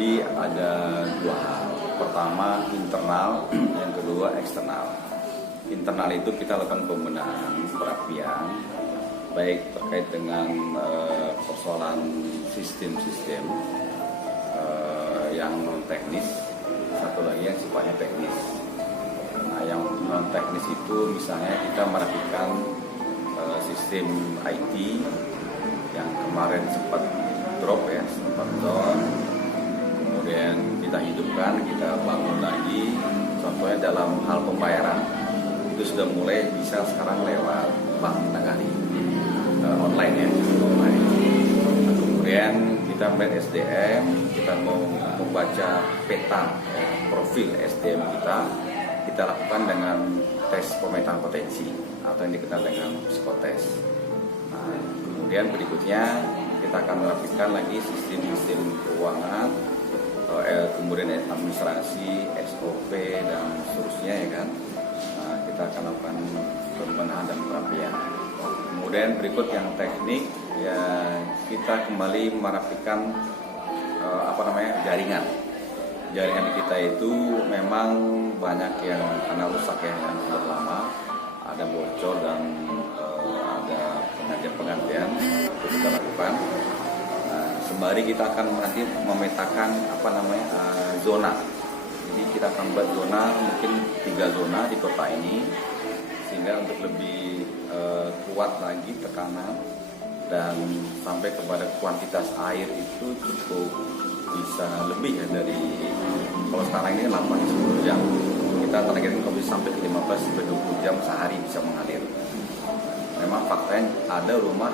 Jadi ada dua hal. Pertama internal, yang kedua eksternal. Internal itu kita lakukan pembenahan perapian, baik terkait dengan persoalan sistem-sistem yang non teknis, satu lagi yang sifatnya teknis. Nah, yang non teknis itu misalnya kita merapikan sistem IT yang kemarin sempat drop ya, sempat down. Kemudian kita hidupkan, kita bangun lagi. Contohnya dalam hal pembayaran itu sudah mulai bisa sekarang lewat Bank Nagari online ya, online. Nah, kemudian kita melihat SDM, kita mau membaca peta profil SDM kita lakukan dengan tes pemetaan potensi atau yang dikenal dengan psikotes. Nah, kemudian berikutnya kita akan merapikan lagi sistem-sistem keuangan, kemudian administrasi, SOP dan seterusnya ya kan. Nah, kita akan lakukan pembenahan dan perapian. Kemudian berikut yang teknik ya, kita kembali merapikan jaringan. Jaringan kita itu memang banyak yang karena rusak ya, yang sudah lama, ada bocor dan ada penggantian itu kita lakukan. Nah, sembari kita akan nanti memetakan zona. Jadi kita akan buat zona, mungkin 3 zona di kota ini, sehingga untuk lebih kuat lagi tekanan dan sampai kepada kuantitas air itu cukup bisa lebih ya dari, kalau sekarang ini 8-10 jam. Kita targetkan kalau bisa sampai ke 15-20 jam sehari bisa mengalir. Memang faktanya ada rumah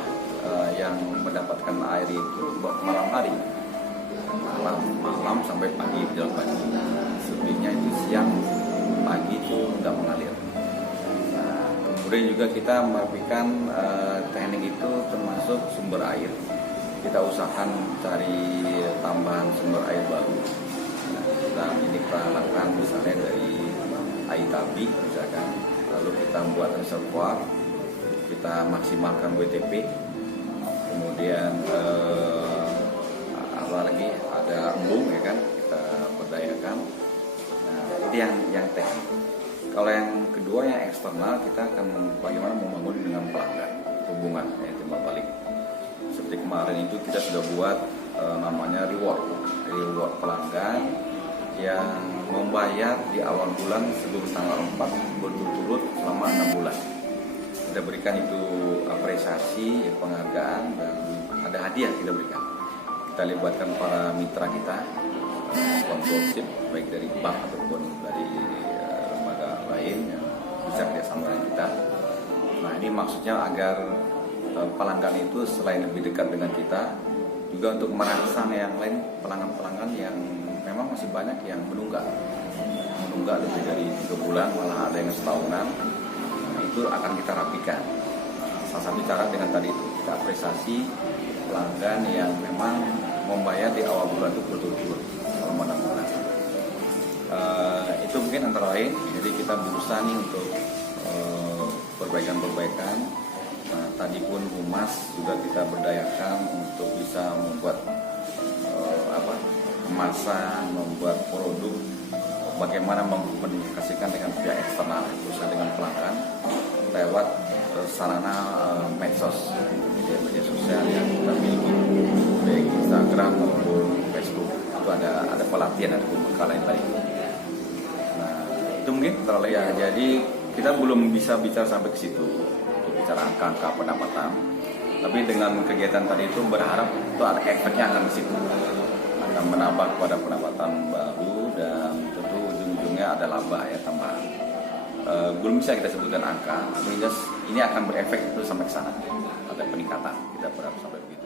yang mendapatkan air itu malam hari, malam sampai pagi, menjelang pagi. Selebihnya itu siang, pagi itu udah mengalir. Nah, kemudian juga kita merapikan teknik itu termasuk sumber air. Kita usahakan cari tambahan sumber air baru. Dan ini kita lakukan misalnya dari Aitabi misalkan, lalu kita buat reservoir, kita maksimalkan WTP, kemudian ada embung ya kan, kita berdayakan. Nah, itu yang teknik. Kalau yang kedua yang eksternal, kita akan bagaimana membangun dengan pelanggan hubungan ya, timbal balik. Seperti kemarin itu kita sudah buat namanya reward pelanggan yang membayar di awal bulan sebelum tanggal 4 berturut-turut selama 6 bulan. Kita berikan itu apresiasi, penghargaan, dan ada hadiah kita berikan. Kita libatkan para mitra kita, sponsorship baik dari bank ataupun dari lembaga lain yang bisa kerjasama dengan kita. Nah, ini maksudnya agar pelanggan itu selain lebih dekat dengan kita, juga untuk merangsang yang lain, pelanggan-pelanggan yang memang masih banyak yang menunggak lebih dari 3 bulan, malah ada yang setahunan. Nah, itu akan kita rapikan. Salah satu cara dengan tadi itu kita apresiasi pelanggan yang memang membayar di awal bulan itu berturut-turut selama 6 bulan. Itu mungkin antara lain. Jadi kita berusaha nih untuk perbaikan-perbaikan. Nah, tadi pun humas juga kita berdayakan untuk bisa membuat kemasan, membuat produk, bagaimana mengkomunikasikan dengan pihak eksternal, khususnya dengan pelanggan lewat sarana medsos, media sosial yang kita miliki, baik Instagram maupun Facebook. Itu ada pelatihan, ada pembekalan lain. Nah, itu mungkin terlalu ya. Jadi kita belum bisa bicara sampai ke situ untuk bicara angka-angka pendapatan. Tapi dengan kegiatan tadi itu berharap itu ada efeknya akan ke situ, akan menambah pada pendapatan baru dan tentu ujung-ujungnya ada laba ya, tambahan. Belum bisa kita sebutkan angka, ini akan berefek itu sampai ke sana, ada peningkatan, kita berharap sampai begitu.